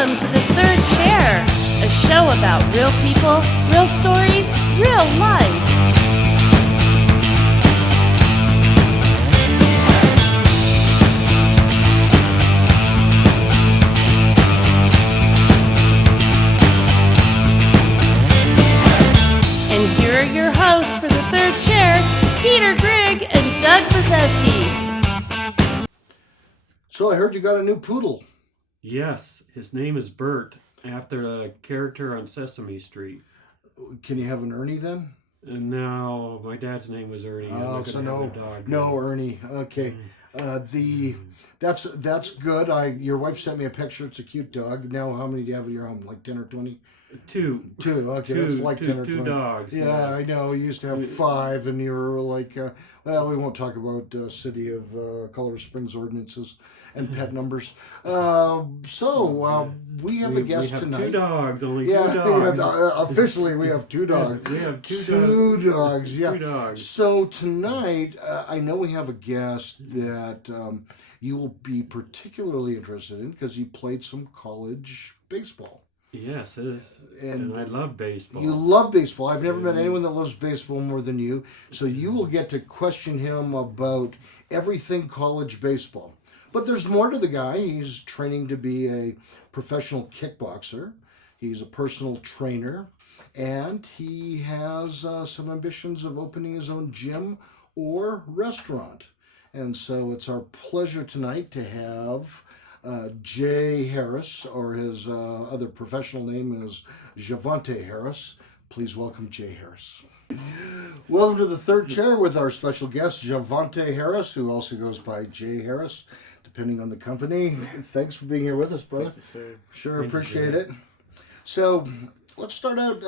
Welcome to the Third Chair, a show about real people, real stories, real life. And here are your hosts for the Third Chair, Peter Grigg and Doug Bazeski. So I heard you got a new poodle. Yes, his name is Bert, after a character on Sesame Street. Can you have an Ernie then? And now my dad's name was Ernie. Oh, so no Ernie. Okay, that's good. Your wife sent me a picture. It's a cute dog. Now, how many do you have in your home? Like 10 or 20? Two. Okay, that's like 10 or 20. Two dogs. Yeah, I know. We used to have 5, and you were like, well, we won't talk about City of Colorado Springs ordinances and pet numbers. We have a guest tonight. 2 dogs, only 2 dogs. Yeah, officially we have 2 dogs. We have two dogs, yeah. 2 dogs. So tonight, I know we have a guest that you will be particularly interested in because he played some college baseball. Yes, it is. And I love baseball. You love baseball. I've never met anyone that loves baseball more than you. So you will get to question him about everything college baseball. But there's more to the guy. He's training to be a professional kickboxer. He's a personal trainer. And he has some ambitions of opening his own gym or restaurant. And so it's our pleasure tonight to have Jay Harris, or his other professional name is Jervontae Harris. Please welcome Jay Harris. Welcome to the Third Chair with our special guest, Jervontae Harris, who also goes by Jay Harris, depending on the company. Thanks for being here with us, brother. Thank you, sir. Sure, appreciate it. So let's start out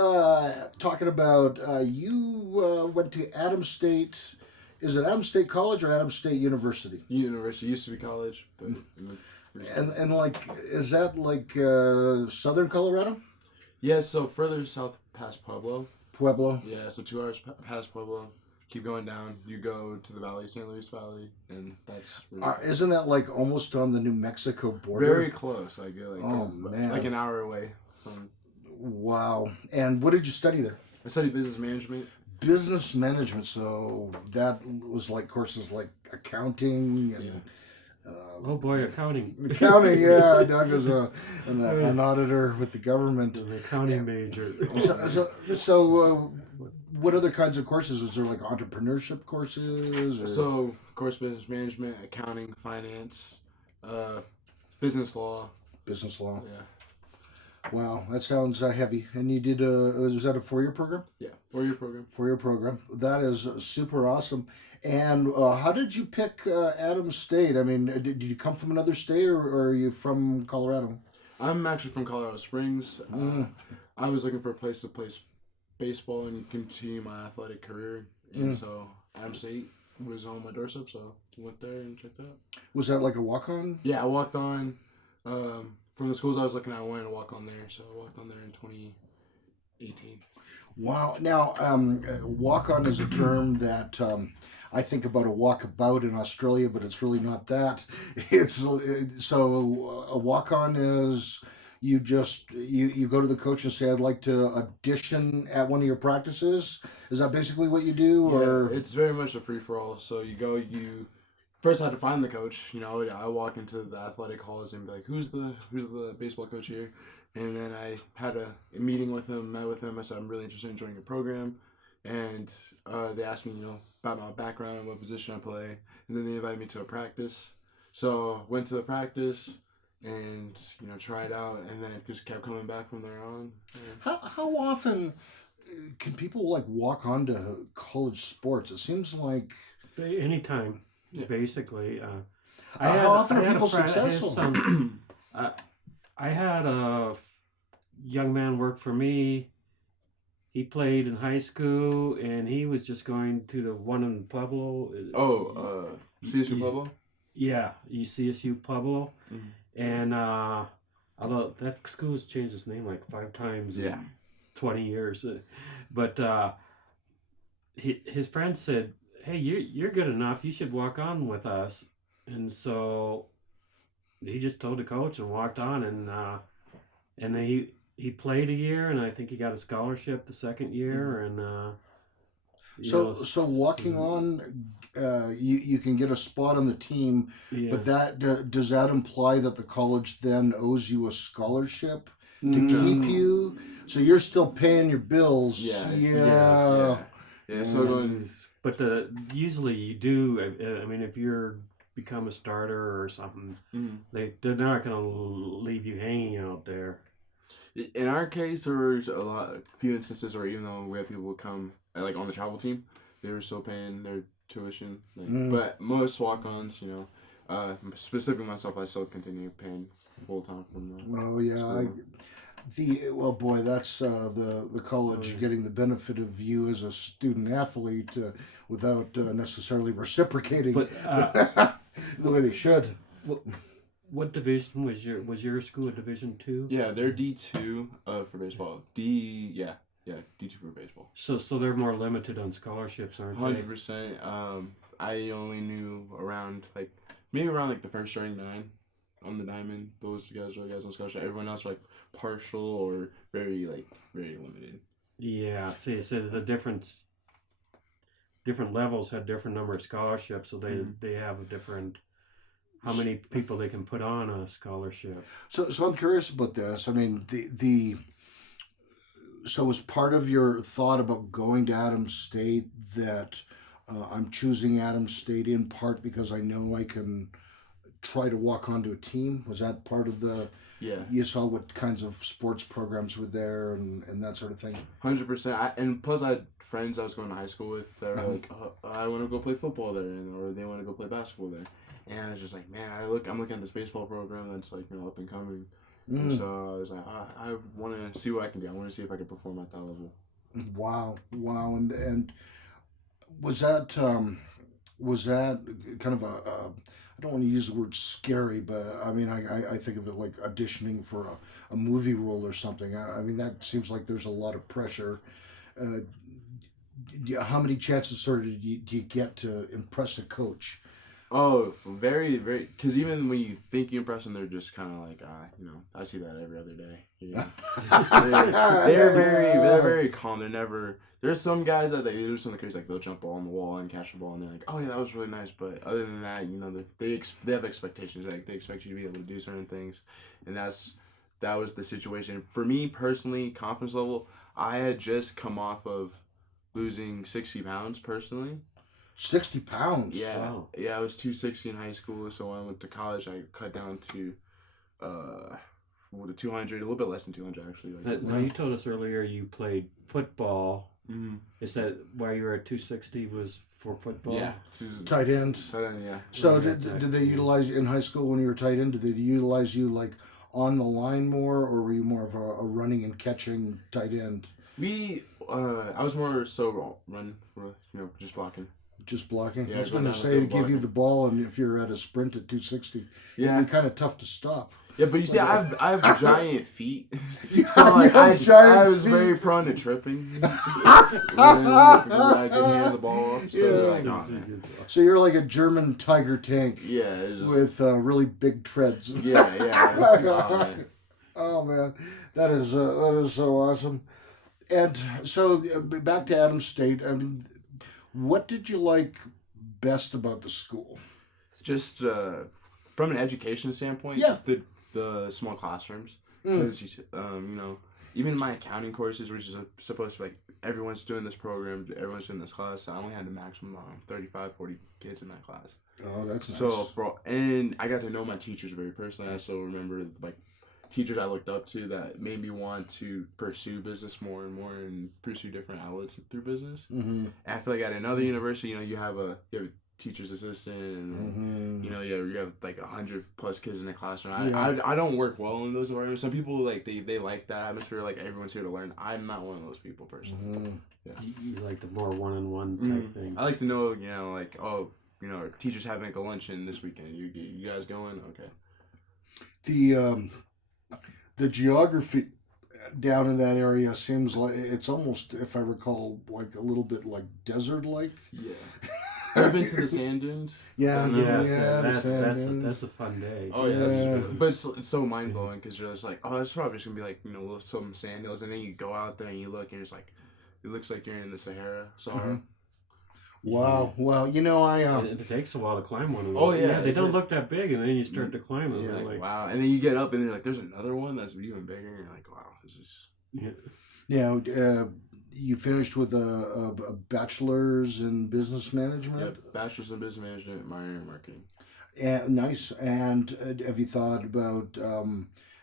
talking about you went to Adams State. Is it Adams State College or Adams State University? University used to be college, but and like, is that like southern Colorado? yeah. So further south past Pueblo. Yeah, so 2 hours past Pueblo. Keep going down. You go to the valley, St. Louis Valley, and that's. Really Isn't that like almost on the New Mexico border? very close. Like man, like an hour away from. Wow. And what did you study there? I studied business management. Business management. So that was like courses like accounting and. Yeah. Oh boy, accounting. Accounting, yeah. Doug is an auditor with the government. An accounting major. So what other kinds of courses? Is there like entrepreneurship courses? Or? So, of course, business management, accounting, finance, business law. Business law. Yeah. Wow, that sounds heavy. And you did was that a 4-year program? Yeah, 4-year program. 4-year program. That is super awesome. And how did you pick Adams State? I mean, did you come from another state, or are you from Colorado? I'm actually from Colorado Springs. I was looking for a place to play baseball and continue my athletic career, and so Adams State was on my doorstep, so I went there and checked it out. Was that like a walk-on? Yeah, I walked on. From the schools I was looking at, I wanted to walk on there, so I walked on there in 2018. Wow. Now, walk-on is a term that I think about a walkabout in Australia, but it's really not that. So a walk-on is you go to the coach and say, I'd like to audition at one of your practices. Is that basically what you do? Yeah, or it's very much a free-for-all. So you first have to find the coach. You know, I walk into the athletic halls and be like, who's the baseball coach here? And then I had a meeting with him, met with him. I said, I'm really interested in joining your program. And they asked me, about my background, what position I play. And then they invited me to a practice. So went to the practice and, tried out. And then just kept coming back from there on. How often can people like walk onto college sports? It seems like... Anytime, basically. How often are people successful? I had a young man work for me. He played in high school, and he was just going to the one in Pueblo. CSU Pueblo? Yeah, CSU Pueblo. Mm-hmm. And although that school has changed its name like 5 times in 20 years. But his friend said, hey, you're good enough. You should walk on with us. And so he just told the coach and walked on, and and he played a year, and I think he got a scholarship the second year, and So walking on, you can get a spot on the team, yeah. but that does that imply that the college then owes you a scholarship to No. keep you? So you're still paying your bills. Yeah. So going, but usually you do. I mean, if you're become a starter or something, they're not going to leave you hanging out there. In our case, there was a few instances where even though we had people come like on the travel team, they were still paying their tuition. But most walk-ons, specifically myself, I still continue paying full time from the Oh yeah. Well, boy, that's the college getting the benefit of you as a student athlete without necessarily reciprocating But the way they should. What division was your school? A Division II? Yeah, they're D2 for baseball. D2 for baseball. So they're more limited on scholarships, aren't they? 100%. I only knew around maybe around the first starting 9 on the diamond. Those guys on scholarship. Everyone else were partial or very limited. Yeah. See, it says the different levels had different number of scholarships, so they have a different. How many people they can put on a scholarship? So I'm curious about this. I mean, so was part of your thought about going to Adams State that I'm choosing Adams State in part because I know I can try to walk onto a team? Was that part of the? Yeah. You saw what kinds of sports programs were there and that sort of thing. 100%. And plus, I had friends I was going to high school with that were I want to go play football there, or they want to go play basketball there. And I was just like, man, I'm looking at this baseball program that's up and coming. And so I was like, I want to see what I can do. I want to see if I can perform at that level. Wow, and was that kind of I don't want to use the word scary, but I mean I think of it like auditioning for a movie role or something. I mean that seems like there's a lot of pressure. How many chances do you get to impress a coach? Oh, very, very. Because even when you think you impress them, they're just kind of like, I see that every other day. Yeah. they're very calm. They're never. There's some guys that they do something crazy, like they'll jump on the wall and catch the ball, and they're like, oh yeah, that was really nice. But other than that, they have expectations. Like they expect you to be able to do certain things, and that was the situation for me personally. Confidence level, I had just come off of losing 60 pounds personally. 60 pounds. Yeah, wow. Yeah. I was 260 in high school, so when I went to college, I cut down to, 200, a little bit less than 200 actually. Now you told us earlier you played football. Mm-hmm. Is that why you were at 260? Was for football? Yeah, tight end. Yeah. So did they utilize in high school when you were tight end? Did they utilize you on the line more, or were you more of a running and catching tight end? I was more so run, just blocking. Just blocking? Yeah, I was going to say, they give you the ball, and if you're at a sprint at 260, it'd be kind of tough to stop. Yeah, but you see, I have giant feet. So, I was very prone to tripping. I couldn't hand the ball off. So, So you're like a German tiger tank. Yeah. With really big treads. Yeah. Oh, man. That is so awesome. And so, back to Adams State. I mean, what did you like best about the school? Just from an education standpoint, the small classrooms. Because even my accounting courses, which is supposed to be everyone's doing this program, everyone's doing this class, I only had the maximum 35, 40 kids in that class. Oh, that's nice. So and I got to know my teachers very personally. I still remember teachers I looked up to that made me want to pursue business more and more and pursue different outlets through business. Mm-hmm. And I feel like at another university, you have a teacher's assistant and you have 100+ kids in the classroom. I don't work well in those environments. Some people they like that atmosphere, everyone's here to learn. I'm not one of those people personally. Mm-hmm. Yeah. You like the more one-on-one type thing. I like to know, our teachers having a luncheon this weekend. You guys going? Okay. The geography down in that area seems like it's almost, if I recall, a little bit desert-like. Yeah. I've been to the sand dunes. Yeah, Yes, the sand dunes. that's a fun day. Oh yeah, Yeah. but it's so mind blowing because you're just like, oh, it's probably just gonna be like some sand hills, and then you go out there and you look and you're just like, it looks like you're in the Sahara. Wow. Well, I It takes a while to climb one of those. Oh, yeah, they don't it's look that big, and then you start to climb them. You're and like, wow, and then you get up and you're like, there's another one that's even bigger. And you're like, wow, this is. you finished with a bachelor's in business management. Yep, bachelor's in business management, minor in marketing. Nice. And have you thought about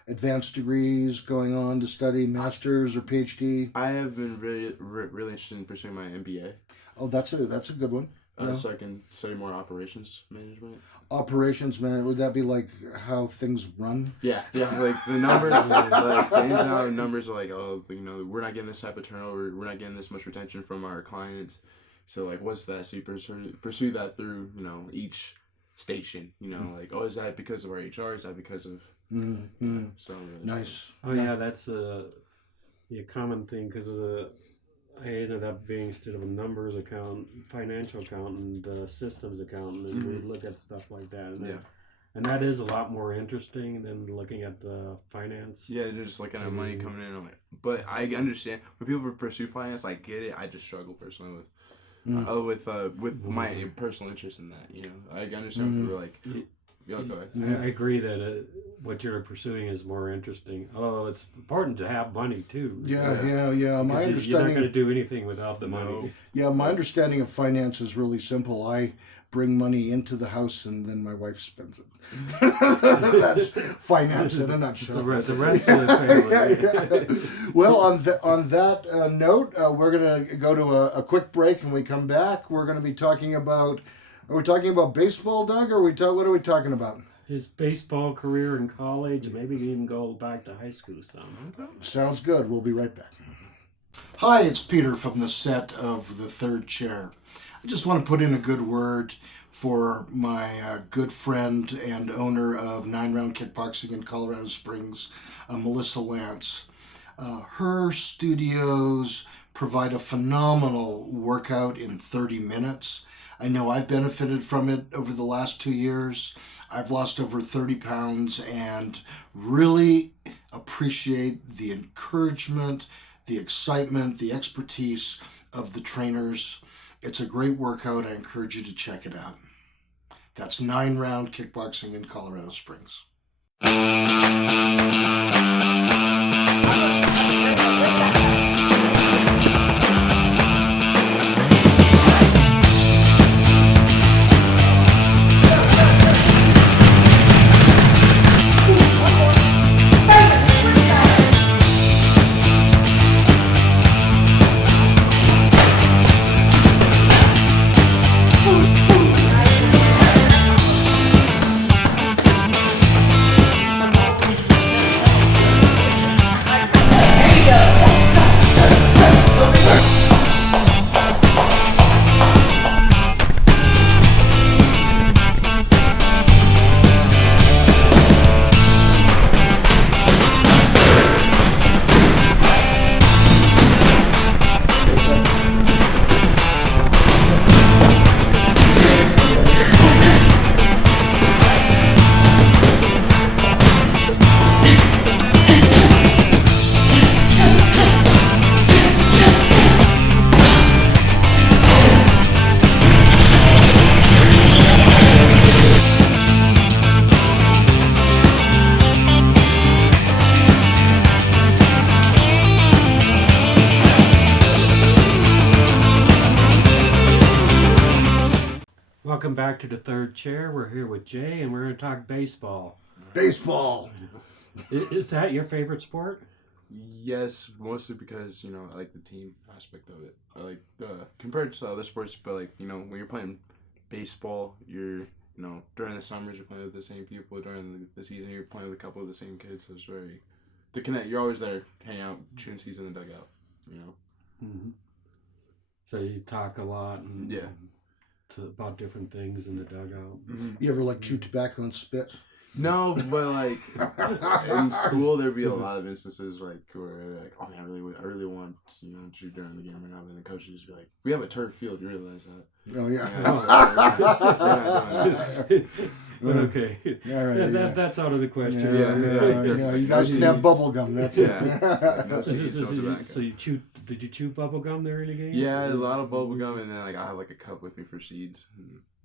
advanced degrees, going on to study master's or PhD? I have been really interested in pursuing my MBA. Oh, that's a good one. So I can study more operations management. Operations man, would that be like how things run? Yeah, like the numbers, like the ins and outs of numbers are like, oh, we're not getting this type of turnover, we're not getting this much retention from our clients. So like, what's that? So you pursue that through, each station. Like, oh, is that because of our HR? Is that because of? So Nice. Oh yeah, that's a common thing because I ended up being, instead of a numbers accountant, financial accountant, systems accountant, and we'd look at stuff like that. And that is a lot more interesting than looking at the finance. Yeah, they're just looking at money coming in. But I understand when people pursue finance, I get it. I just struggle personally with my personal interest in that. I understand when people are like, go ahead. I agree that what you're pursuing is more interesting. Although it's important to have money too. Yeah. My Because you're not understanding. going to do anything without the money. Yeah, my understanding of finance is really simple. I bring money into the house and then my wife spends it. That's finance in a nutshell. The rest of the family. Well, on that note, we're going to go to a quick break, and we come back. We're going to be talking about. Are we talking about baseball, Doug, or what are we talking about? His baseball career in college, maybe even go back to high school some. Sounds good. We'll be right back. Hi, it's Peter from the set of The Third Chair. I just want to put in a good word for my good friend and owner of 9 Round Kickboxing in Colorado Springs, Melissa Lance. Her studios provide a phenomenal workout in 30 minutes. I know I've benefited from it over the last 2 years. I've lost over 30 pounds and really appreciate the encouragement, the excitement, the expertise of the trainers. It's a great workout. I encourage you to check it out. That's 9 Round Kickboxing in Colorado Springs. Welcome back to The Third Chair. We're here with Jay, and we're going to talk baseball. Baseball! Is that your favorite sport? Yes, mostly because I like the team aspect of it. I like compared to other sports, but when you're playing baseball, you're during the summers you're playing with the same people. During the season, you're playing with a couple of the same kids. So it's very the connect. You're always there, hanging out, shooting season in the dugout. Mm-hmm. So you talk a lot. Yeah. About different things in the dugout. You ever chew tobacco and spit? No, but like in school, there'd be a lot of instances like where like, oh man, I really want to shoot during the game right now, and the coach would just be like, "We have a turf field. You realize that?" Oh yeah. Okay. All right, That's out of the question. Yeah. You guys can have bubble gum. That's it. No seeds, no tobacco. So did you chew bubble gum there in the game? Yeah, a lot of bubble gum, and then like I have like a cup with me for seeds.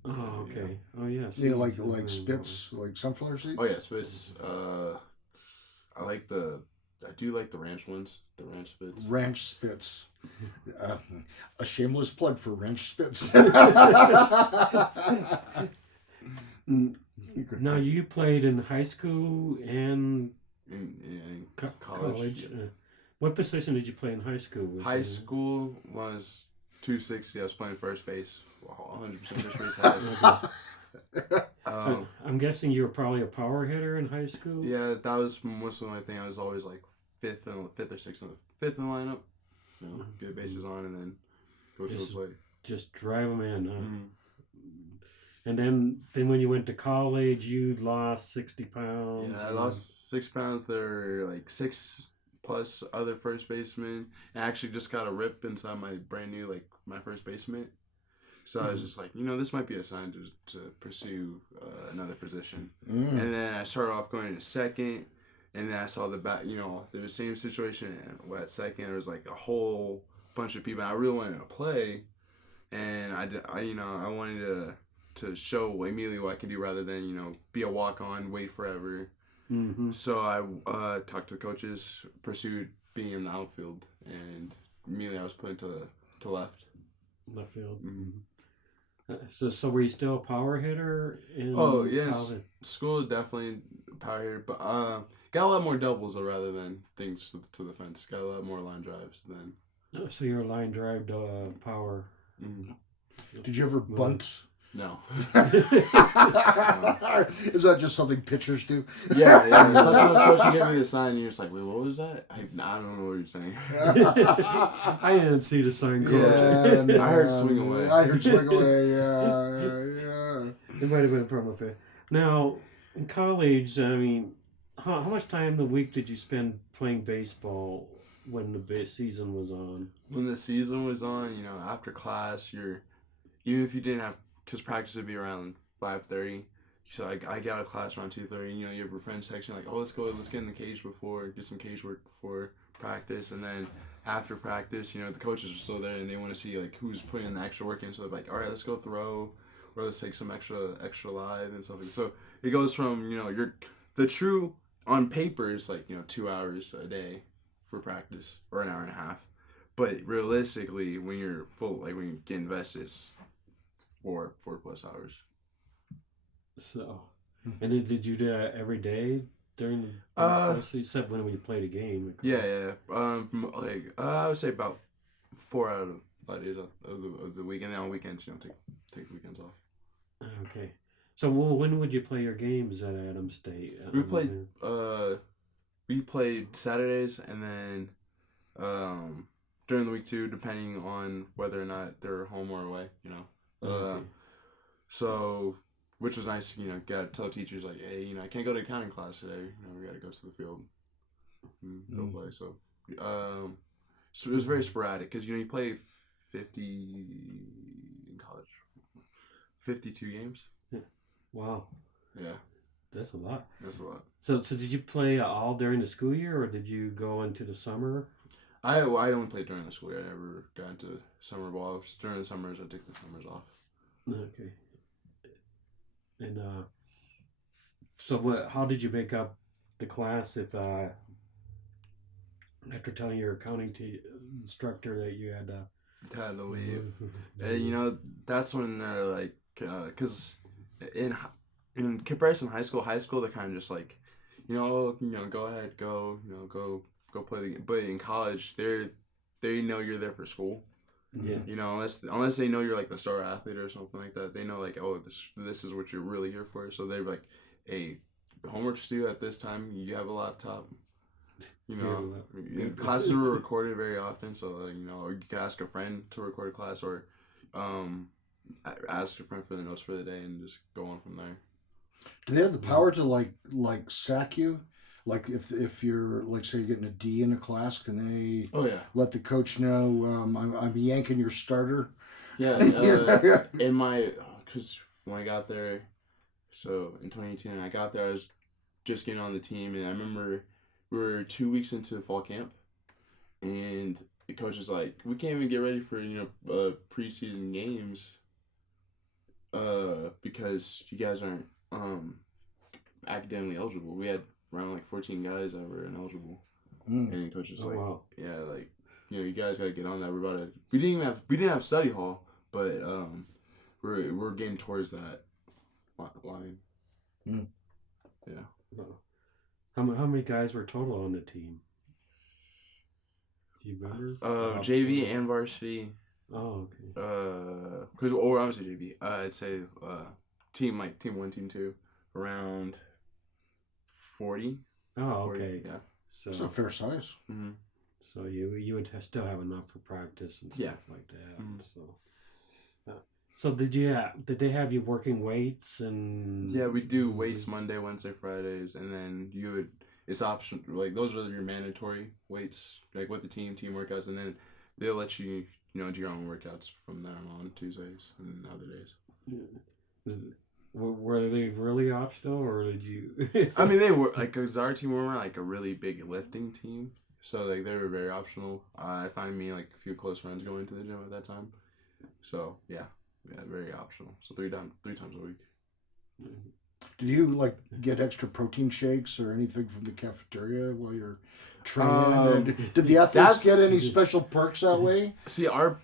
Oh, okay. Oh, yes. Yeah, like spits, like sunflower seeds. Oh yeah, spits. I do like the ranch ones, the ranch spits. Ranch spits. A shameless plug for ranch spits. Now you played in high school and in college. What position did you play in high school? High school was 260. I was playing first base. 100% first base. I'm guessing you were probably a power hitter in high school. Yeah, that was most of my thing. I was always like fifth or sixth in the lineup. Get bases on and then go to the plate. Just drive them in. Mm-hmm. And then when you went to college, you lost 60 pounds. Yeah, I lost 6 pounds. There were like 6+ other first basemen. I actually just got a rip inside my brand new my first baseman. So I was just like, this might be a sign to pursue another position. And then I started off going into second, and then I saw the back. There was the same situation at second. There was like a whole bunch of people. I really wanted to play, and I wanted to show immediately what I can do rather than be a walk-on, wait forever. Mm-hmm. So I talked to the coaches, pursued being in the outfield, and immediately I was put into left. Left field. Mm-hmm. So were you still a power hitter in yes, college? school definitely power hitter, but got a lot more doubles rather than things to the fence. Got a lot more line drives than. So you're a line drive power. Mm-hmm. Did you ever bunt? No. Is that just something pitchers do? Yeah. Sometimes coach you give me a sign and you're just like, wait, what was that? I don't know what you're saying. I didn't see the sign, coach. Yeah, no, I heard swing away. Yeah. It might have been from a fan. Now, in college, I mean, how much time a week did you spend playing baseball when the season was on? When the season was on, after class, even if you didn't have, because practice would be around 5:30. So I get out of class around 2:30. You have your friends texting like, "Oh, let's get in the cage get some cage work before practice." And then after practice, the coaches are still there and they want to see like who's putting in the extra work in. So they're like, "All right, let's go throw, or let's take some extra live and stuff." So it goes from the true on paper is like 2 hours a day for practice or an hour and a half, but realistically when you're when you get invested, it's 4+ hours. So, and then did you do that every day during except when you played a game? Yeah. I would say about 4 out of 5 days of the week, and then on weekends, take weekends off. Okay. So, when would you play your games at Adams State? We played Saturdays, and then during the week too, depending on whether or not they're home or away. Okay. So, which was nice. Gotta tell teachers like, hey, I can't go to accounting class today. We gotta go to the field and go play. So, so it was very sporadic because you play 50 in college, 52 games. Wow. Yeah. That's a lot. So did you play all during the school year, or did you go into the summer? I only played during the school year. I never got into summer ball. During the summers, I take the summers off. Okay. And so how did you make up the class if after telling your accounting instructor that you had to leave? And, that's when they're like, because in comparison to high school they're kind of just like, go ahead, go play the game. But in college, they know you're there for school. Yeah. Unless they know you're like the star athlete or something like that, they know like, oh, this is what you're really here for. So they're like, hey, homework's due at this time. You have a laptop. Classes were recorded very often, so or you could ask a friend to record a class, or ask a friend for the notes for the day and just go on from there. Do they have the power to like sack you? Like if you're like say you're getting a D in a class, can they Oh yeah. let the coach know I'm yanking your starter? Yeah. In my because when I got there, so in 2018 I got there, I was just getting on the team, and I remember we were 2 weeks into fall camp, and the coach was like, "We can't even get ready for preseason games, because you guys aren't academically eligible." We had around like 14 guys that were ineligible, and the coach was like, wow. "Yeah, like you guys gotta get on that. We didn't have study hall, but we're getting towards that line." Mm. Yeah. How many guys were total on the team? Do you remember? JV and varsity. Oh, okay. Or obviously JV. I'd say team 1, team 2, around 40. Oh, 40, okay. yeah. It's a fair size. Mm-hmm. So you would still have enough for practice and stuff like that. Mm-hmm. So did they have you working weights and? Yeah, we do weights Monday, Wednesday, Fridays, and then it's option, like those are your mandatory weights, like with the team workouts, and then they'll let you do your own workouts from there on Tuesdays and other days. Were they really optional, or did you? I mean, they were like, cause our team were like a really big lifting team, so like they were very optional. I find me like a few close friends going to the gym at that time, so yeah, very optional. So three times a week. Did you like get extra protein shakes or anything from the cafeteria while you're training? Did the athletes get any special perks that way? See, our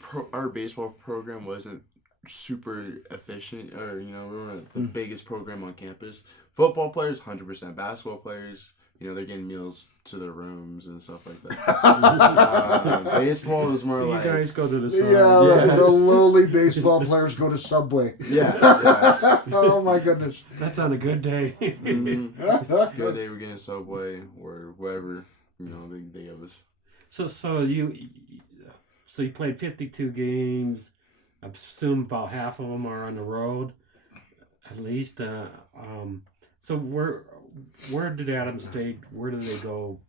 baseball program wasn't super efficient, or we weren't the biggest program on campus. Football players, 100%. Basketball players, they're getting meals to their rooms and stuff like that. Baseball was more like, you guys go to the side. Yeah, the lowly baseball players go to Subway. Yeah. Oh my goodness. That's on a good day. Mm-hmm. Good day, we're getting Subway or whatever they give us. So you played 52 games. I assume about half of them are on the road, at least. So where did Adams State? Where did they go?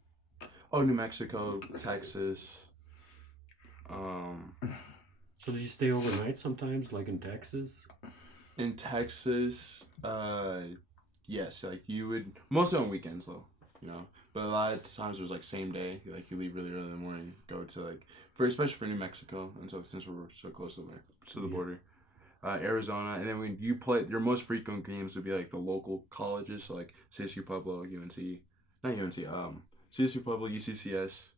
Oh, New Mexico, Texas. So did you stay overnight sometimes, like in Texas? In Texas, yes. Like you would, mostly on weekends though, But a lot of times it was like same day. Like you leave really early in the morning, go to especially for New Mexico, and so since we're so close to the border, Arizona, and then when you play, your most frequent games would be like the local colleges, so like CSU Pueblo, CSU Pueblo, UCCS,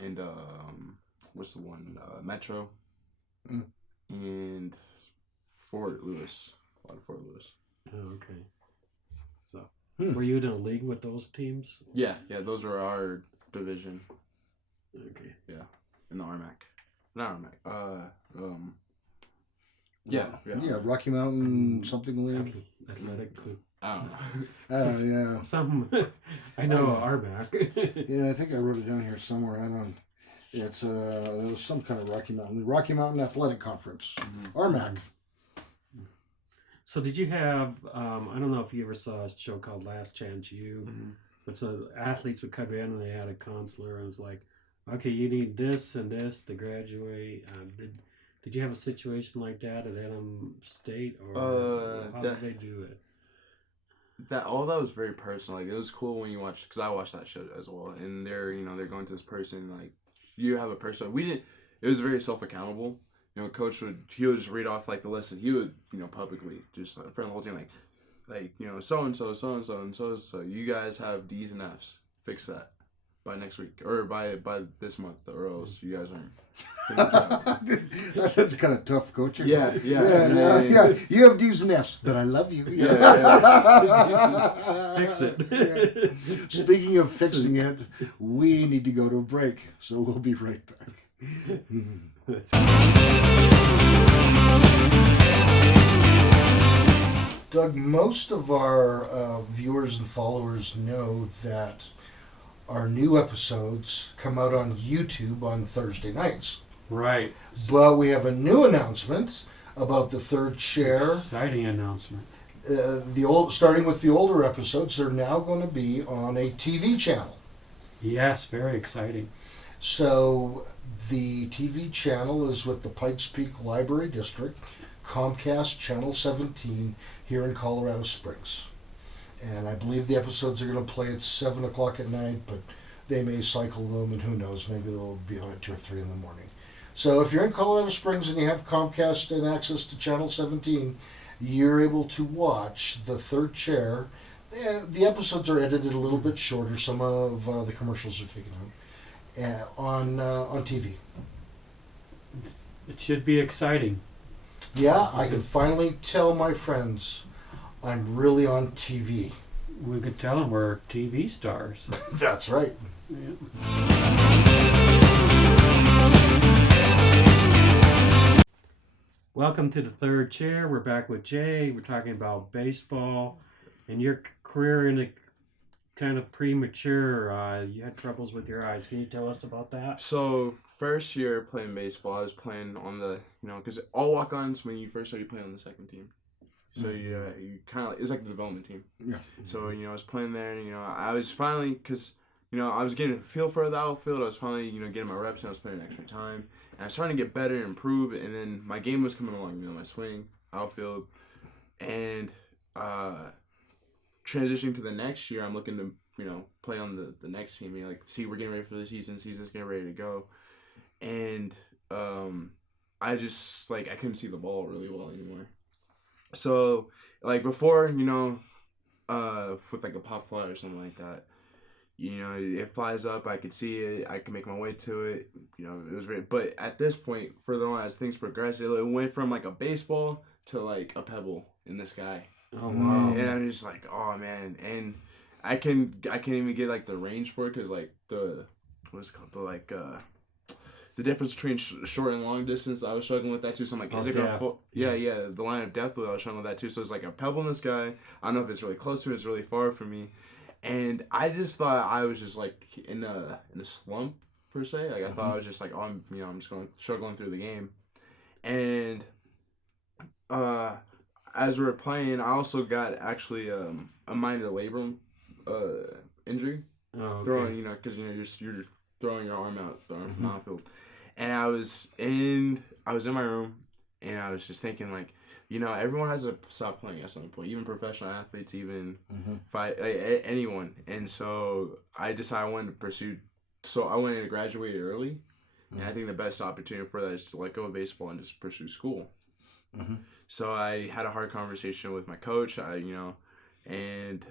and what's the one? Metro, and Fort Lewis. A lot of Fort Lewis. Oh, okay. So, were you in a league with those teams? Yeah, those are our division. Okay. Yeah, in the RMAC. Not RMAC. Yeah, Rocky Mountain something league. Athletic Club. I don't know. Yeah. Some, I know the RMAC. Yeah, I think I wrote it down here somewhere. It's there was some kind of Rocky Mountain Athletic Conference, RMAC. So did you have? I don't know if you ever saw a show called Last Chance U, but so athletes would come in and they had a counselor and it's like, okay, you need this and this to graduate. Did you have a situation like that at Adams State, or how did they do it? That was very personal. Like it was cool when you watch, because I watched that show as well, and they're going to this person, like you have a person. It was very self accountable. Coach would just read off like the list, and he would publicly just in front of the whole team like so and so, so you guys have D's and F's. Fix that by next week or by this month, or else you guys aren't. That's kind of tough coaching. Yeah. You have D's and F's, but I love you. Fix it. Yeah. Speaking of fixing it, we need to go to a break, so we'll be right back. Doug, most of our viewers and followers know that our new episodes come out on YouTube on Thursday nights. Right. But we have a new announcement about the third chair. Exciting announcement. Starting with the older episodes, they're now going to be on a TV channel. Yes, very exciting. So the TV channel is with the Pikes Peak Library District, Comcast Channel 17 here in Colorado Springs. And I believe the episodes are going to play at 7 o'clock at night, but they may cycle them, and who knows, maybe they'll be on at 2 or 3 in the morning. So if you're in Colorado Springs and you have Comcast and access to Channel 17, you're able to watch The Third Chair. The episodes are edited a little bit shorter. Some of the commercials are taken out on TV. It should be exciting. Yeah, I can finally tell my friends I'm really on TV. We could tell them we're TV stars. That's right. Yeah. Welcome to The Third Chair. We're back with Jay. We're talking about baseball and your career in a kind of premature. You had troubles with your eyes. Can you tell us about that? So first year playing baseball, I was playing on the, because all walk-ons when you first started playing on the second team. So you kind of, it's like the development team. Yeah. So I was playing there, and I was finally, because I was getting a feel for the outfield. I was finally getting my reps, and I was playing extra time, and I was trying to get better and improve. And then my game was coming along, my swing, outfield, and transitioning to the next year, I'm looking to play on the next team. See, we're getting ready for the season. Season's getting ready to go, and I just I couldn't see the ball really well anymore. So before with a pop fly or something like that, it flies up, I could see it, I can make my way to it, it was great. But at this point, further on as things progressed, it went from a baseball to a pebble in the sky. Oh wow! And I'm just oh man, and I can even get the range for it, because the what's it called, the difference between short and long distance, I was struggling with that too. So I'm is it going to fall? Yeah, the line of death, I was struggling with that too. So it's a pebble in the sky. I don't know if it's really close to me, it's really far from me. And I just thought I was just in a slump per se. I thought I was just I'm just struggling through the game. And as we were playing, I also got actually a minor labrum injury. Oh, okay. Throwing, because you're throwing your arm out, the arm from the outfield. And I was in my room, and I was just thinking everyone has to stop playing at some point, even professional athletes, even anyone. And so I decided I wanted to pursue. So I wanted to graduate early, and I think the best opportunity for that is to let go of baseball and just pursue school. Mm-hmm. So I had a hard conversation with my coach. And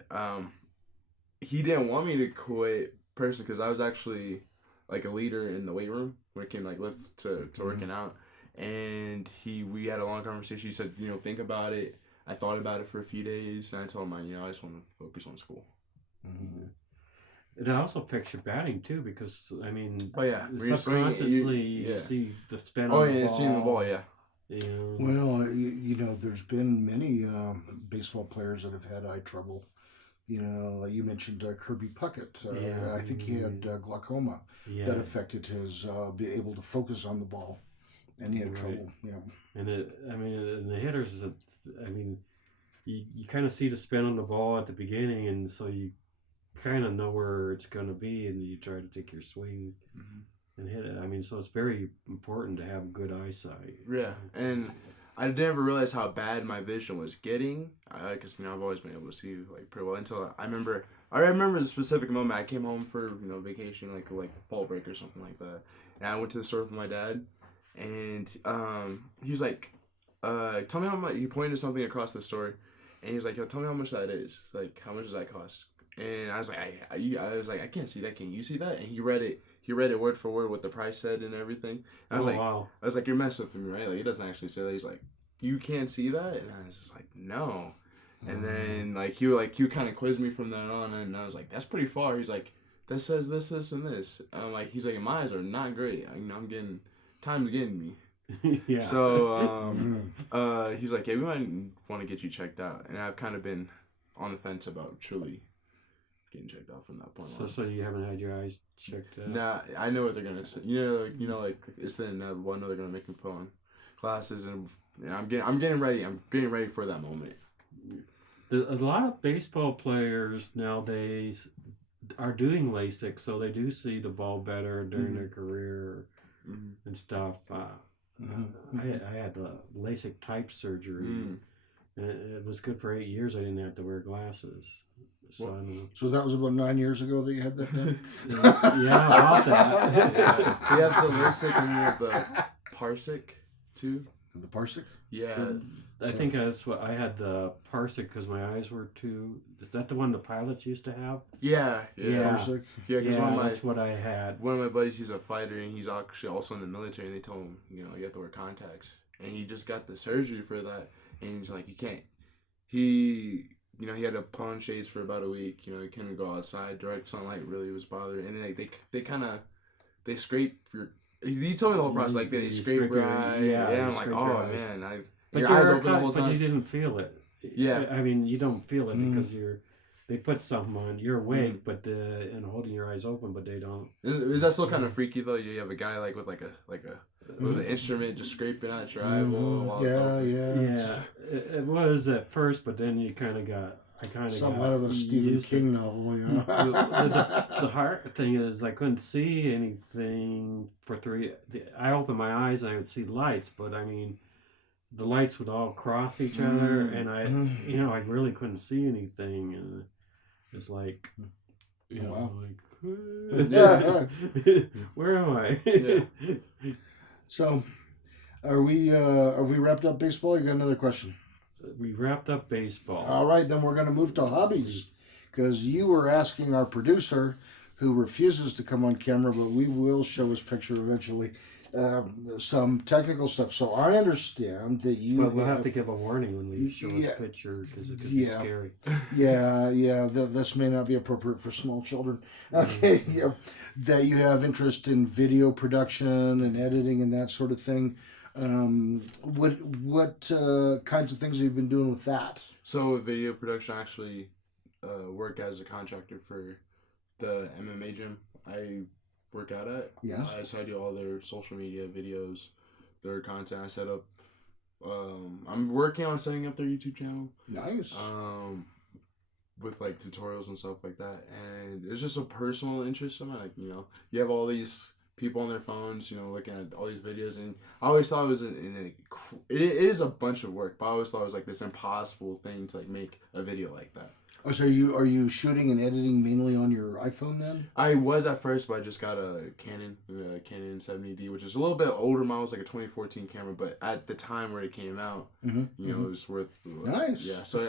he didn't want me to quit personally, because I was actually a leader in the weight room when it came lift to working out. And we had a long conversation. He said, think about it. I thought about it for a few days, and I told him, I just want to focus on school. Mm-hmm. It also affects your batting too, because oh yeah, subconsciously you see the spin on the ball. Seeing the ball, yeah. Well, there's been many baseball players that have had eye trouble. You mentioned Kirby Puckett. I think he had glaucoma that affected his being able to focus on the ball, and he had trouble. Yeah. And and the hitters, you kind of see the spin on the ball at the beginning, and so you kind of know where it's going to be, and you try to take your swing and hit it. So it's very important to have good eyesight. Yeah, and I never realized how bad my vision was getting, because I've always been able to see pretty well, until I remember the specific moment I came home for vacation, like fall break or something like that, and I went to the store with my dad, and he was like, tell me how much. He pointed to something across the store, and he was like, yo, tell me how much that is. How much does that cost? And I was like, I can't see that. Can you see that? And he read it. He read it word for word what the price said and everything. And I was wow. I was like, you're messing with me, right? He doesn't actually say that. He's like, you can't see that? And I was just like, no. And then he kind of quizzed me from then on, and I was like, that's pretty far. He's like, that says this, this, and this. And he's like, and my eyes are not great. Time's getting me. Yeah. So he's like, yeah, we might want to get you checked out. And I've kind of been on the fence about truly getting checked out from that point on. So you haven't had your eyes checked out? Nah, I know what they're gonna say. It's then one they're gonna make me put on glasses, and I'm getting ready. I'm getting ready for that moment. A lot of baseball players nowadays are doing LASIK, so they do see the ball better during their career and stuff. I had the LASIK type surgery, and it was good for 8 years. I didn't have to wear glasses. So, So that was about 9 years ago that you had that done? yeah, about that. You have the LASIK and you have the Parsec too. The Parsec? Yeah. I think that's what I had, the Parsec, because my eyes were too. Is that the one the pilots used to have? Yeah. Parsec? Yeah, because that's what I had. One of my buddies, he's a fighter, and he's actually also in the military, and they told him, you have to wear contacts. And he just got the surgery for that, and he's like, you can't. He had to put on shades for about a week. He couldn't go outside. Direct sunlight really was bothering. And then they scrape your. He told me the whole process, like they scrape your eye. Yeah, I'm like, oh man, your eyes open the whole time. But you didn't feel it. Yeah. I mean, you don't feel it because they put something on. You're awake, but and holding your eyes open, but they don't. Is that still kind of freaky though? You have a guy like with with an instrument just scraping out your eyeball while it's open. Yeah. It was at first, but then you kind of got. Something out of a Stephen King novel, The hard thing is I couldn't see anything for 3. I opened my eyes and I would see lights, but I mean, the lights would all cross each other, and I really couldn't see anything, and it's like, where am I? So, are we wrapped up baseball? You got another question? We wrapped up baseball. All right, then we're going to move to hobbies, because you were asking our producer, who refuses to come on camera, but we will show his picture eventually, some technical stuff. So I understand that you. But we'll have to give a warning when we show his picture, because it could be scary. This may not be appropriate for small children. Okay, that you have interest in video production and editing and that sort of thing. What kinds of things have you been doing with that? So video production, actually work as a contractor for the MMA gym I work out at. Yes. So I do all their social media videos, their content. I set up. I'm working on setting up their YouTube channel. Nice. With like tutorials and stuff like that, and it's just a personal interest of mine. Like you have all these people on their phones, looking at all these videos, and I always thought it was it is a bunch of work, but I always thought it was like this impossible thing to like make a video like that. Oh, so are you shooting and editing mainly on your iPhone then? I was at first, but I just got a Canon 70D, which is a little bit older model. It's like a 2014 camera, but at the time where it came out, it was worth. Nice. Yeah. So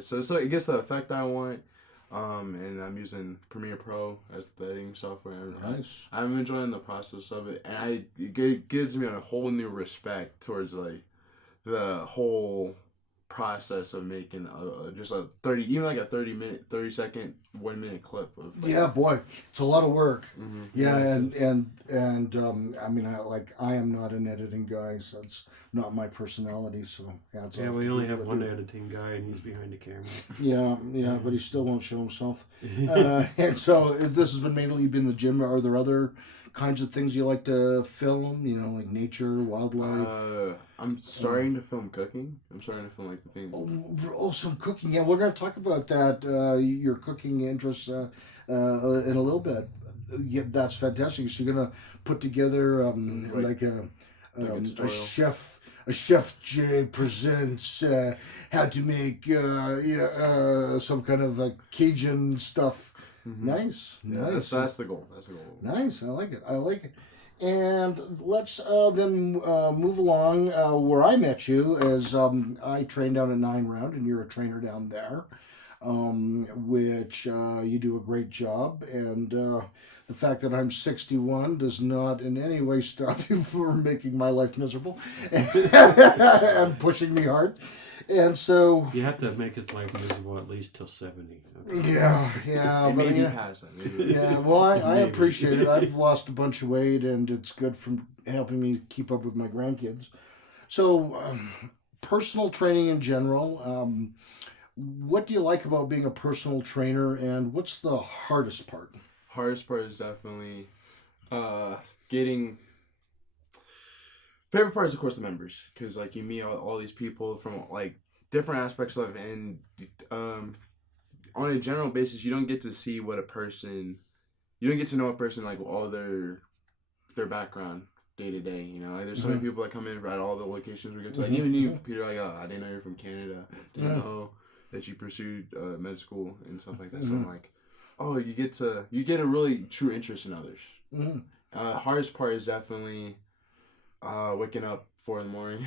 So it gets the effect I want. And I'm using Premiere Pro as the editing software. Nice. I'm enjoying the process of it, and it gives me a whole new respect towards like the whole process of making just a 30 second 1 minute clip of boy, it's a lot of work. And I mean, I am not an editing guy, so it's not my personality, so we only have one editing guy, and he's behind the camera. But he still won't show himself. And so this has mainly been the gym. Are there other kinds of things you like to film, like nature, wildlife? I'm starting to film cooking. I'm starting to film like the things. Some cooking. Yeah, we're going to talk about that, your cooking interests in a little bit. Yeah, that's fantastic. So you're going to put together like a chef Jay presents how to make some kind of Cajun stuff. Nice. That's the goal. Nice. I like it. And let's then move along. Where I met you is I trained down at 9 Round, and you're a trainer down there, which you do a great job. And the fact that I'm 61 does not in any way stop you from making my life miserable and pushing me hard. And so you have to make his life miserable at least till 70. Okay? Yeah. Maybe he has that. Yeah. Well, I appreciate it. I've lost a bunch of weight, and it's good for helping me keep up with my grandkids. So, personal training in general. What do you like about being a personal trainer, and what's the hardest part? Hardest part is definitely getting. Favorite part is, of course, the members, because like you meet all these people from like different aspects of it, and on a general basis, you don't get to see what a person, you don't get to know a person like all their background day to day. You know, like, there's so many people that come in at all the locations we go to. Like even you, Peter, like, oh, I didn't know you're from Canada. Didn't know that you pursued med school and stuff like that. So I'm like, oh, you get a really true interest in others. Hardest part is definitely waking up 4 a.m.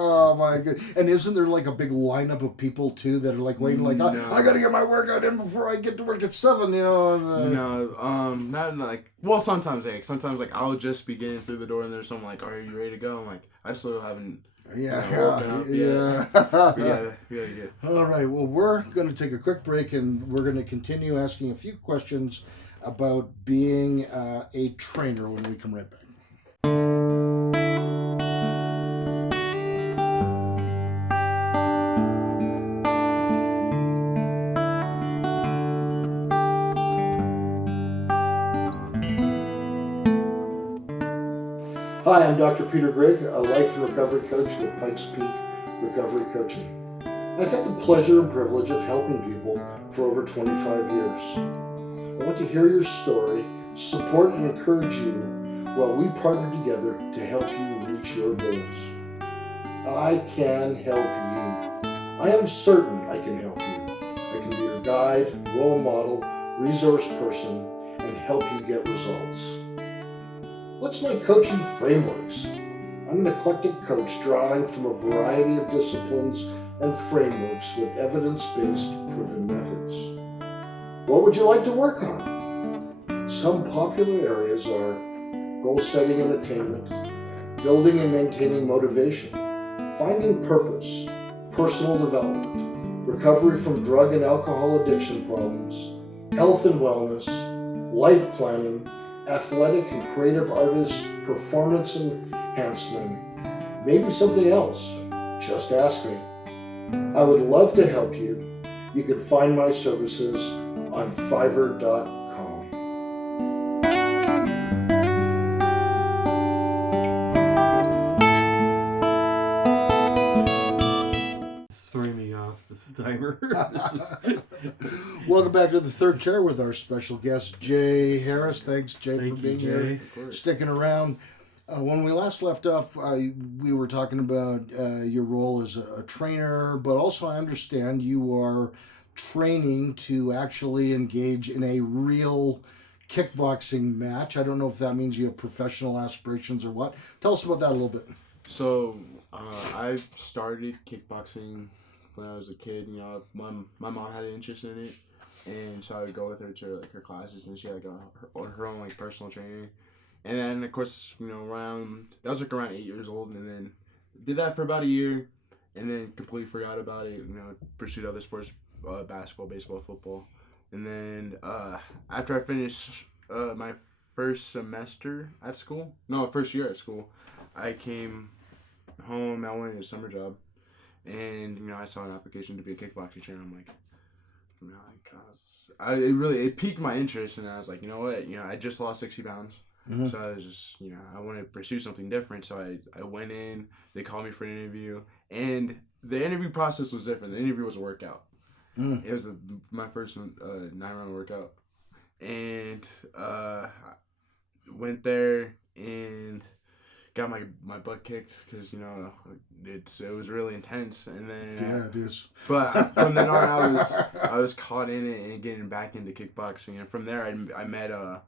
Oh my god! And isn't there like a big lineup of people too that are like waiting, like I gotta get my workout in before I get to work at 7, you know? And, not like, well, sometimes like I'll just be getting through the door and there's someone like, are you ready to go? I'm like, I still haven't. Woken up yet. We gotta get. All right. Well, we're going to take a quick break and we're going to continue asking a few questions about being a trainer when we come right back. Hi, I'm Dr. Peter Grigg, a life and recovery coach with Pikes Peak Recovery Coaching. I've had the pleasure and privilege of helping people for over 25 years. I want to hear your story, support and encourage you while we partner together to help you reach your goals. I can help you. I am certain I can help you. I can be your guide, role model, resource person, and help you get results. What's my coaching frameworks? I'm an eclectic coach drawing from a variety of disciplines and frameworks with evidence-based proven methods. What would you like to work on? Some popular areas are goal setting and attainment, building and maintaining motivation, finding purpose, personal development, recovery from drug and alcohol addiction problems, health and wellness, life planning, athletic and creative artist performance enhancement, maybe something else. Just ask me. I would love to help you. You can find my services on Fiverr.com. Throwing me off the timer. Welcome back to the third chair with our special guest, Jay Harris. Thanks, Jay, for being here, sticking around. When we last left off, we were talking about your role as a trainer, but also I understand you are training to actually engage in a real kickboxing match. I don't know if that means you have professional aspirations or what. Tell us about that a little bit. So, I started kickboxing when I was a kid. You know, my mom had an interest in it, and so I would go with her to like her classes, and she had like her own like personal training. And then of course, you know, around 8 years old, and then did that for about a year, and then completely forgot about it. You know, pursued other sports, basketball, baseball, football, and then after I finished my first year at school, I came home. I wanted a summer job, and you know, I saw an application to be a kickboxing trainer. I'm like, you know, it piqued my interest, and I was like, you know what, you know, I just lost 60 pounds. So I was just, you know, I wanted to pursue something different. So I went in, they called me for an interview, and the interview process was different. The interview was a workout. It was my first 9-round workout, and went there and got my butt kicked because, you know, it was really intense. And then yeah, it is. But from then on, I was caught in it and getting back into kickboxing, and from there I met a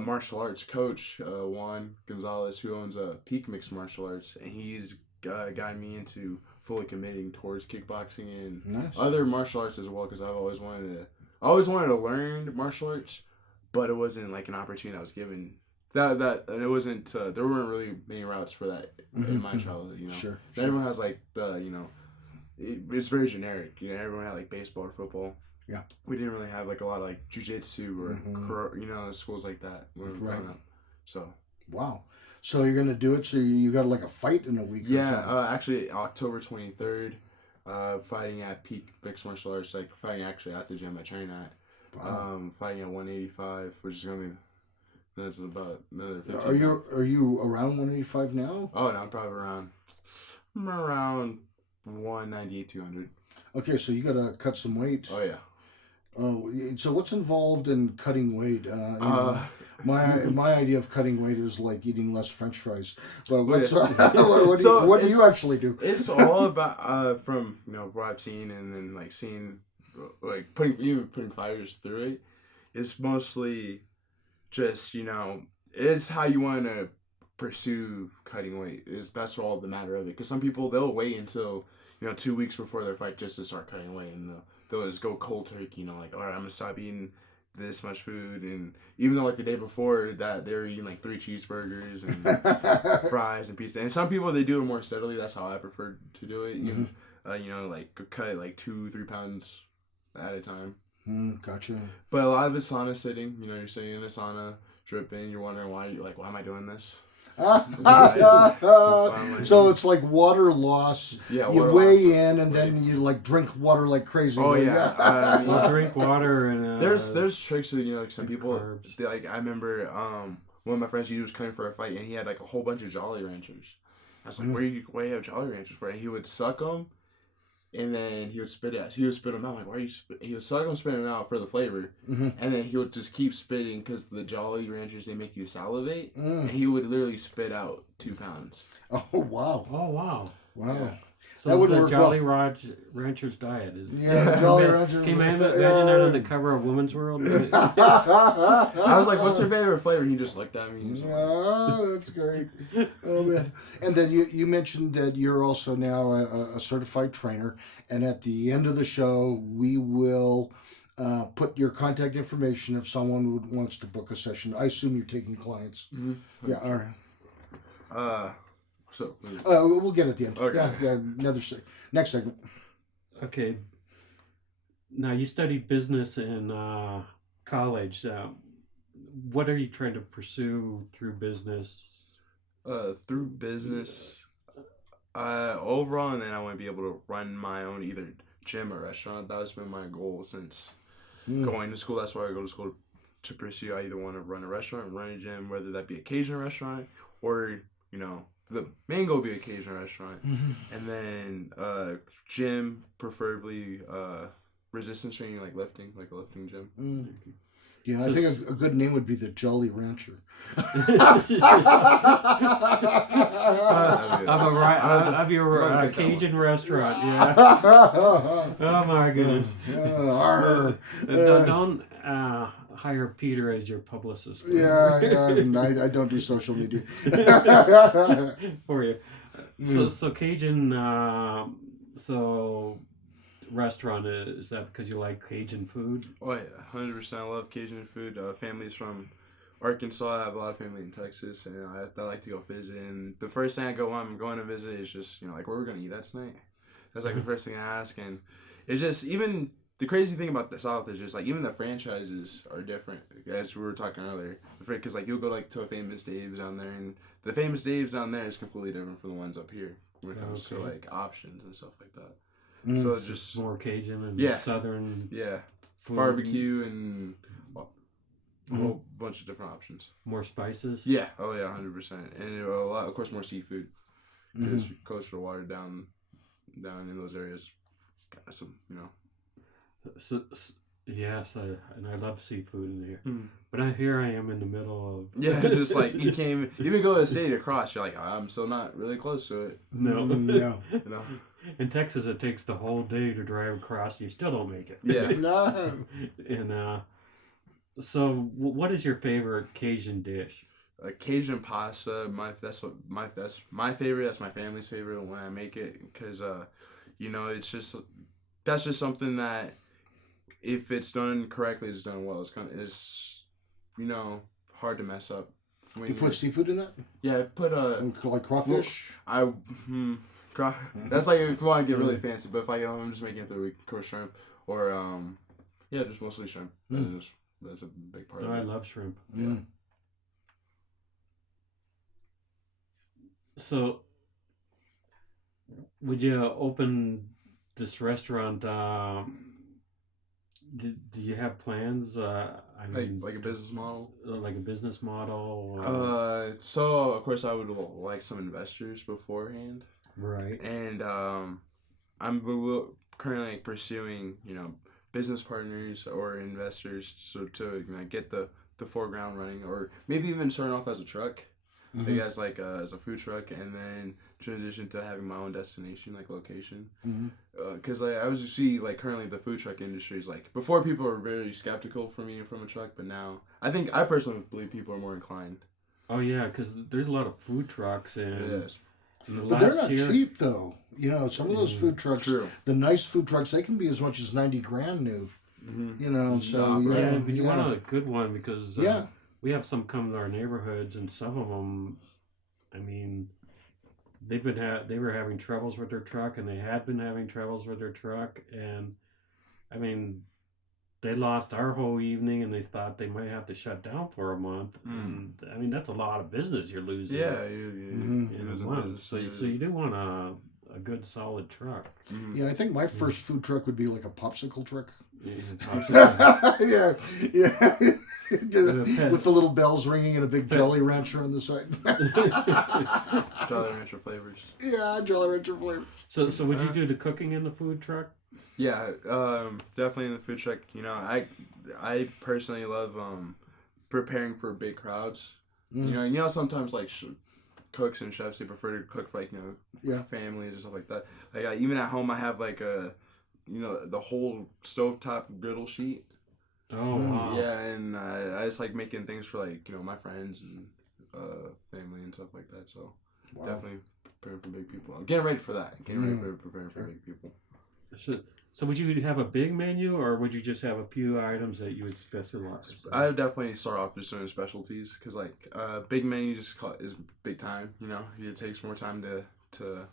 martial arts coach, Juan Gonzalez, who owns Peak Mixed Martial Arts, and he's got me into fully committing towards kickboxing and other martial arts as well, because I always wanted to learn martial arts, but it wasn't like an opportunity I was given. And it wasn't. There weren't really many routes for that in my childhood. You know, sure. Everyone has like it's very generic. You know, everyone had like baseball or football. Yeah. We didn't really have like a lot of like jiu-jitsu or you know, schools like that when we were growing up. So. Wow. So you're gonna do it? So you got like a fight in a week? Yeah. Actually, October 23rd, fighting at Peak Mixed Martial Arts, like fighting actually at the gym I train at. Wow. Fighting at 185, which is gonna be. That's about another 15. Are you around 185 now? Oh no, I'm probably around around 198, 200. Okay, so you got to cut some weight. Oh yeah. Oh, so what's involved in cutting weight? My idea of cutting weight is like eating less French fries. But what's, what do you actually do? It's all about from what I've seen, and then like seeing like putting fires through it. It's mostly just it's how you want to pursue cutting weight. That's all the matter of it. Because some people, they'll wait until 2 weeks before their fight just to start cutting weight, and they'll just go cold turkey. Like, all right, I'm gonna stop eating this much food, and even though like the day before that they were eating like 3 cheeseburgers and fries and pizza. And some people, they do it more steadily. That's how I prefer to do it. Like cut like 2-3 pounds at a time. Gotcha. But a lot of it's sauna sitting. You're sitting in a sauna, dripping. You're wondering why. You're like, why am I doing this? So it's like water loss. Yeah, you water weigh loss. in, and then you like drink water like crazy. Oh yeah. You drink water and there's tricks with like some people. carbs. Like I remember one of my friends, he was coming for a fight, and he had like a whole bunch of Jolly Ranchers. I was like, why do you have Jolly Ranchers for? And he would suck them, and then he would spit it out. He would spit them out. Like, why are you He would suck them, spit them out for the flavor. And then he would just keep spitting because the Jolly Ranchers, they make you salivate. And he would literally spit out 2 pounds. Oh wow! Oh wow! Wow! Yeah. So That it's wouldn't the work Jolly well. Rancher's diet. Yeah, Jolly Ranchers. Can you imagine that on the cover of Women's World? I was like, what's your favorite flavor? And he just looked at me. And Oh, that's great. Oh man! And then you mentioned that you're also now a certified trainer, and at the end of the show, we will put your contact information if someone wants to book a session. I assume you're taking clients. Yeah. All right. So We'll get it at the end. Okay. Yeah. Next segment. Okay. Now you studied business in college. What are you trying to pursue through business? through business, overall, and then I want to be able to run my own either gym or restaurant. That's been my goal since going to school. That's why I go to school, to pursue. I either want to run a restaurant or run a gym, whether that be a Cajun restaurant or the main goal would be a Cajun restaurant, and then gym, preferably resistance training, like lifting, like a lifting gym. Yeah, I think a good name would be the Jolly Rancher. Of your Cajun restaurant, yeah. Oh my goodness. Don't hire Peter as your publicist. I don't do social media. For you. So Cajun, restaurant, is that because you like Cajun food? Oh yeah, 100%. I love Cajun food. Family's from Arkansas. I have a lot of family in Texas, and I like to go visit. And the first thing I'm going to visit is just like, where we're gonna eat that tonight. That's like the first thing I ask, and it's just even the crazy thing about the South is just like even the franchises are different, as we were talking earlier. Because like you'll go like to a Famous Dave's down there, and the Famous Dave's down there is completely different from the ones up here when it comes to like options and stuff like that. So it's just more Cajun and Southern food. Barbecue and a whole bunch of different options. More spices? Yeah. Oh yeah, 100%. And a lot, of course, more seafood. Because closer to water down in those areas. So, So, yes, I love seafood in here. But here I am in the middle of... Yeah, just like you even go to the state across, you're like, I'm still not really close to it. No. In Texas, it takes the whole day to drive across, and you still don't make it. Yeah. And so, what is your favorite Cajun dish? Cajun pasta. That's my favorite. That's my family's favorite when I make it, because that's just something that if it's done correctly, it's done well. It's hard to mess up. You put seafood in that? Yeah, I put like crawfish. That's like if you want to get really fancy, but if I'm just making it through course shrimp or just mostly shrimp. That's a big part of it. I love shrimp. Yeah. So, would you open this restaurant? Do you have plans? Like a business model. Like a business model. So of course I would like some investors beforehand. Right. And I'm currently like, pursuing, business partners or investors so to get the foreground running, or maybe even starting off as a truck. Mm-hmm. Like as a food truck, and then transition to having my own destination, like location. Because I was see like currently the food truck industry is like, before people were very skeptical for me from a truck, but now I personally believe people are more inclined. Oh yeah, because there's a lot of food trucks and. Yes. But they're not cheap though. Some of those food trucks, True. the nice food trucks, they can be as much as $90,000 new. So yeah, but you want a good one because yeah. We have some come to our neighborhoods, and some of them, I mean, they were having troubles with their truck, and they had been having troubles with their truck, and I mean, they lost our whole evening, and they thought they might have to shut down for a month. And I mean, that's a lot of business you're losing. Yeah, in a month. So you do want a good solid truck. Yeah, I think my first food truck would be like a popsicle truck. Yeah, yeah. With the little bells ringing and a big Jolly Rancher on the side. Jolly Rancher flavors. Yeah, Jolly Rancher flavors. So would you do the cooking in the food truck? Yeah, definitely in the food truck. I personally love preparing for big crowds. Sometimes like cooks and chefs, they prefer to cook for like families and stuff like that. Like even at home, I have like the whole stovetop griddle sheet. Oh wow. Yeah, and I just like making things for like my friends and family and stuff like that. So definitely preparing for big people. I'm getting ready for that. Ready for preparing for big people. So would you have a big menu, or would you just have a few items that you would specialize? I would definitely start off just doing specialties, because like big menu just is big time. It takes more time to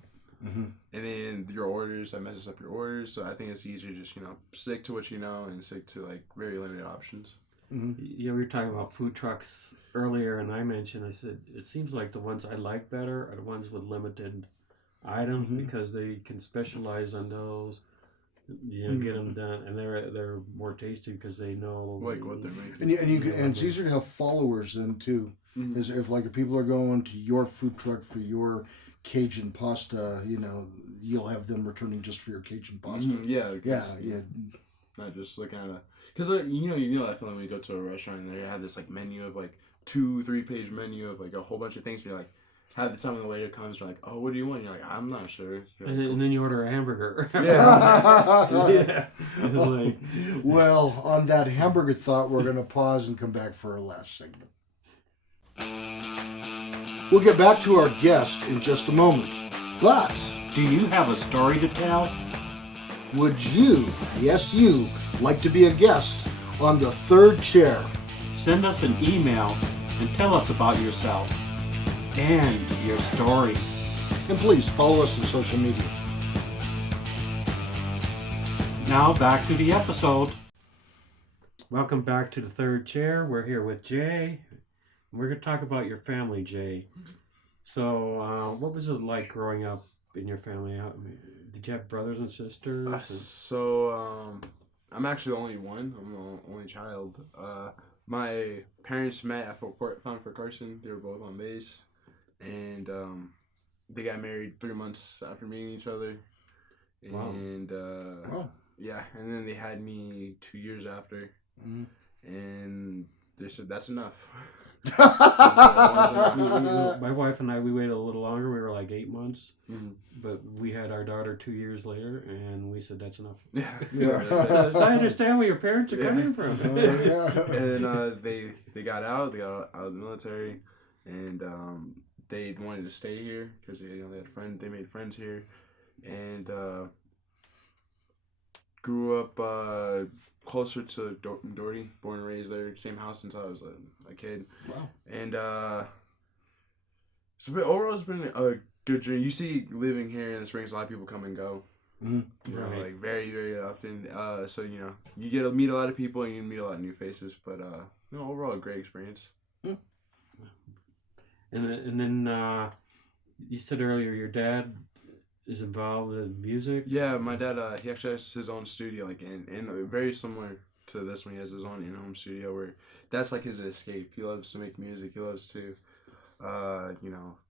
and then your orders, that messes up your orders. So I think it's easier just stick to what you know and stick to like very limited options. Yeah, we were talking about food trucks earlier, and I said it seems like the ones I like better are the ones with limited items, because they can specialize on those. Get them done, and they're more tasty because they know like what they're making. And it's easier to have followers then too. Is if people are going to your food truck for your Cajun pasta, you'll have them returning just for your Cajun pasta. Yeah. Yeah. Not just looking at because that feeling when you go to a restaurant and they have this like menu of like 2-3 page menu of like a whole bunch of things. And you're like, half the time when the waiter comes, you're like, oh, what do you want? And you're like, I'm not sure. And then you order a hamburger. Yeah. Like, well, on that hamburger thought, we're going to pause and come back for our last segment. We'll get back to our guest in just a moment. But do you have a story to tell? Would you, yes you, like to be a guest on The Third Chair? Send us an email and tell us about yourself and your story. And please follow us on social media. Now back to the episode. Welcome back to The Third Chair. We're here with Jay. We're going to talk about your family, Jay. So, what was it like growing up in your family? Did you have brothers and sisters? I'm actually the only one. I'm the only child. My parents met at Fort Carson. They were both on base. And they got married 3 months after meeting each other. And, yeah, and then they had me 2 years after. And they said, that's enough. My wife and I, we waited a little longer. We were like 8 months, but we had our daughter 2 years later, and we said that's enough. So I understand where your parents are coming from. And they got out. They got out of the military, and they wanted to stay here because they had friends. They made friends here, and grew up closer to Doherty, born and raised there, same house since I was a kid. Wow. And overall it's been a good journey. You see, living here in the Springs, a lot of people come and go. Like very, very often. So you get to meet a lot of people and you meet a lot of new faces. But overall, a great experience. And then you said earlier your dad is involved in music? Yeah, my dad, he actually has his own studio, like, and very similar to this one. He has his own in-home studio where that's like his escape. He loves to make music. He loves to,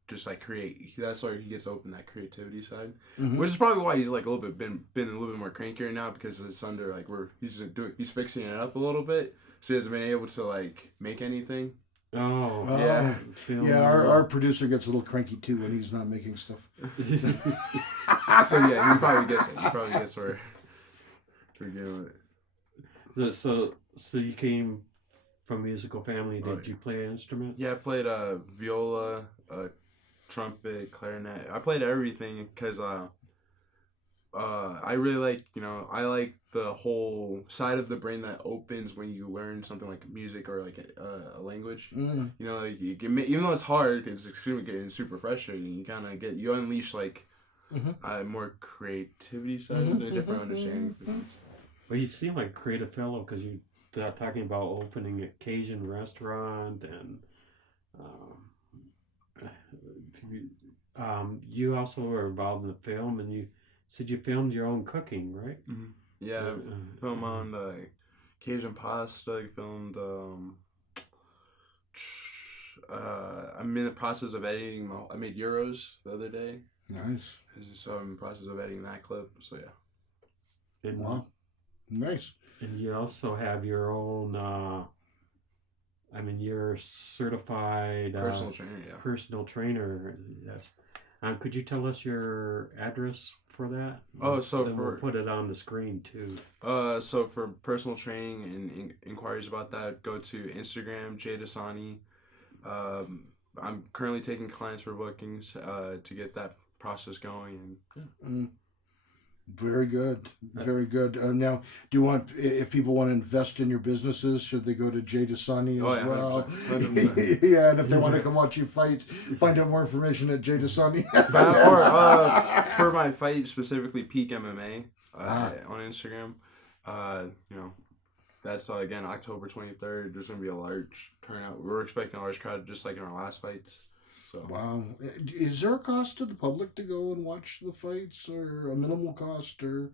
just like create. That's where he gets to open that creativity side, Mhm. which is probably why he's like a little bit been a little bit more crankier now, because it's under like he's fixing it up a little bit, so he hasn't been able to like make anything. Oh, Yeah. Yeah, our producer gets a little cranky too when he's not making stuff. So yeah, he probably gets it. He probably gets where we're getting it. So you came from a musical family. Did you play an instrument? Yeah, I played viola, trumpet, clarinet. I played everything because I really like, I like the whole side of the brain that opens when you learn something like music or like a language. Mm. Like even though it's hard, it's extremely good and super frustrating. You kind of you unleash like a more creativity side and a different understanding. Well, you seem like a creative fellow because you're talking about opening a Cajun restaurant, and you also were involved in the film, and you said you filmed your own cooking, right? Mm-hmm. Yeah, filmed on Cajun pasta. I filmed. I'm in the process of editing. I made Euros the other day. Nice. So I'm in the process of editing that clip. So yeah. And, Wow. Nice. And you also have your own. You're certified Personal trainer. Yeah. Personal trainer. Yes. Could you tell us your address for that? Oh, so then we'll put it on the screen too. So for personal training and inquiries about that, go to Instagram, Jay Dasani. I'm currently taking clients for bookings to get that process going. And Very good. Very good. Now, do you want, if people want to invest in your businesses, should they go to Jay Dasani as well? 100%. Yeah, and if they want to come watch you fight, find out more information at Jay Dasani. Or for my fight specifically, Peak MMA on Instagram. That's again October 23rd. There's gonna be a large turnout. We're expecting a large crowd, just like in our last fights. So. Wow. Is there a cost to the public to go and watch the fights, or a minimal cost, or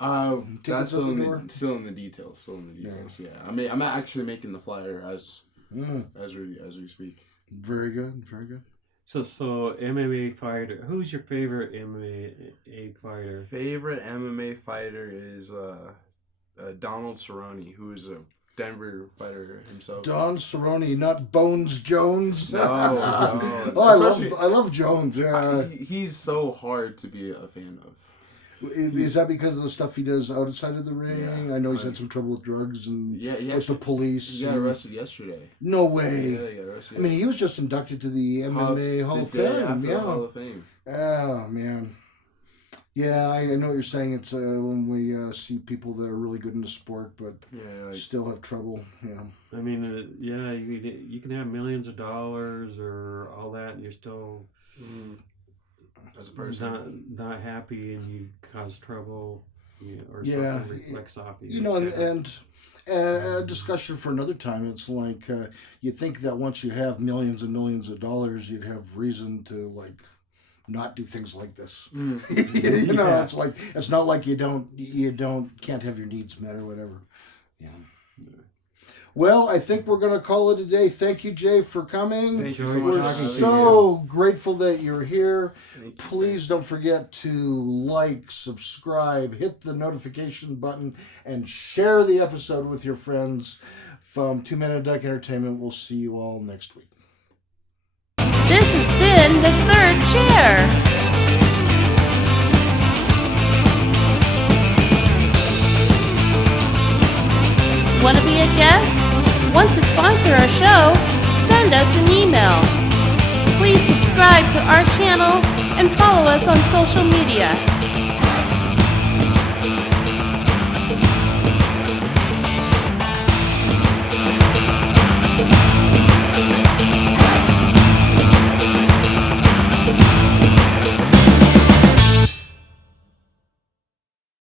that's still in the details. Yeah. I'm actually making the flyer as we speak. Very good. Very good. So MMA fighter. Who's your favorite MMA fighter? Favorite MMA fighter is Donald Cerrone, who is a Denver fighter himself. Don Cerrone, not Bones Jones. No. I love Jones. Yeah, he's so hard to be a fan of. Is that because of the stuff he does outside of the ring? Yeah, I know he's had some trouble with drugs and with the police. He got arrested yesterday. No way. Yeah, he got arrested. I mean, he was just inducted to the MMA Hall of Fame. Yeah, Hall of Fame. Oh man. Yeah, I know what you're saying. It's when we see people that are really good in the sport, but still have trouble. Yeah. I mean, you can have millions of dollars or all that, and you're still as a person not happy, and you cause trouble, or something reflects off of you. And a discussion for another time. It's like you'd think that once you have millions and millions of dollars, you'd have reason to not do things like this. It's like, it's not like you can't have your needs met or whatever. Yeah. Well, I think we're going to call it a day. Thank you, Jay, for coming. Thank you so much. We're so grateful that you're here. Please don't forget to like, subscribe, hit the notification button, and share the episode with your friends. From 2 Men and a Duck Entertainment, we'll see you all next week. This has been The Third Chair. Want to be a guest? Want to sponsor our show? Send us an email. Please subscribe to our channel and follow us on social media.